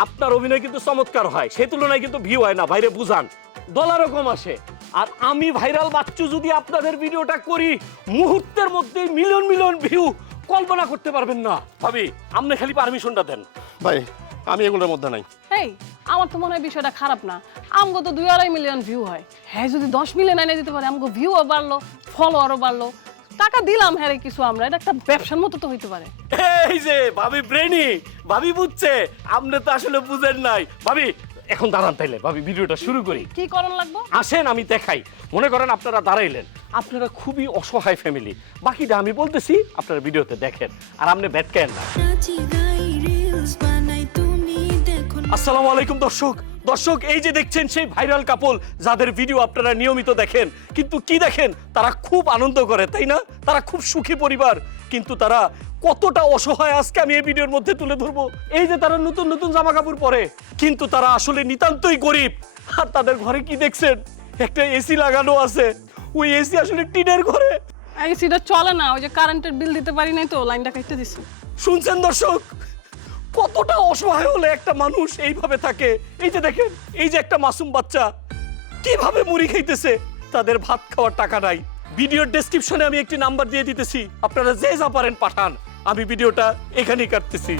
আপনার অভিনয় কিন্তু চমৎকার হয়, সেই তুলনায় কিন্তু ভিউ হয় না, বাইরে বুঝান ডলারও কম আসে। আর আমি ভাইরাল বাচ্চু যদি আপনাদের ভিডিওটা করি, মুহূর্তের মধ্যে মিলিয়ন মিলিয়ন ভিউ, কল্পনা করতে পারবেন না। ভাবি আপনি খালি পারমিশনটা দেন। ভাই আমি এগুলোর মধ্যে নাই। এই আমার তো মনে হয় বিষয়টা খারাপ না। আমগো তো 2-2.5 মিলিয়ন ভিউ হয়, হ্যাঁ যদি 10 মিলিয়ন এনে দিতে পারে, আমগো ভিউও বাড়লো, ফলোয়ারও বাড়লো, টাকা দিলাম হ্যাঁ কিছু, আমরা এটা একটা ব্যবসার মতো তো হইতে পারে। এই যে ভাবি ব্রেনি, ভাবি বুঝছে, আপনি তো আসলে বুঝেন নাই। ভাবি এখন দাঁড়ান, তাইলে ভাবি ভিডিওটা শুরু করি। কি করণ লাগবো? আসেন আমি দেখাই। মনে করেন আপনারা দাঁড়াইলেন, আপনারা খুবই অসহায় ফ্যামিলি, বাকিটা আমি বলতেছি, আপনারা ভিডিওতে দেখেন আর আপনি ভেটকেন না। আসসালামু আলাইকুম দর্শক। দর্শক এই যে দেখছেন সেই ভাইরাল কাপল যাদের ভিডিও আপনারা নিয়মিত দেখেন, কিন্তু কি দেখেন, তারা খুব আনন্দ করে, তাই না? তারা খুব সুখী পরিবার, কিন্তু তারা কতটা অসহায় আজকে আমি এই ভিডিওর মধ্যে তুলে ধরবো। এই যে তারা নতুন নতুন জামা কাপড় পরে, কিন্তু তারা আসলে নিতান্তই গরিব। আর তাদের ঘরে কি দেখছেন, একটা এসি লাগানো আছে, ওই এসি আসলে টিনের ঘরে। এসিটা চলে না, ওই যে কারেন্টের বিল দিতে পারি নাই তো, লাইনটা কেটে দিছি। শুনছেন দর্শক, কতটা অসহায় হলে একটা মানুষ এইভাবে থাকে। এই যে দেখেন, এই যে একটা মাসুম বাচ্চা কিভাবে মুড়ি খাইতেছে, তাদের ভাত খাওয়ার টাকা নাই। ভিডিওর ডেসক্রিপশনে আমি একটি নাম্বার দিয়ে দিতেছি, আপনারা যে যা পারেন পাঠান, আমি ভিডিওটা এখানেই কাটতেছি।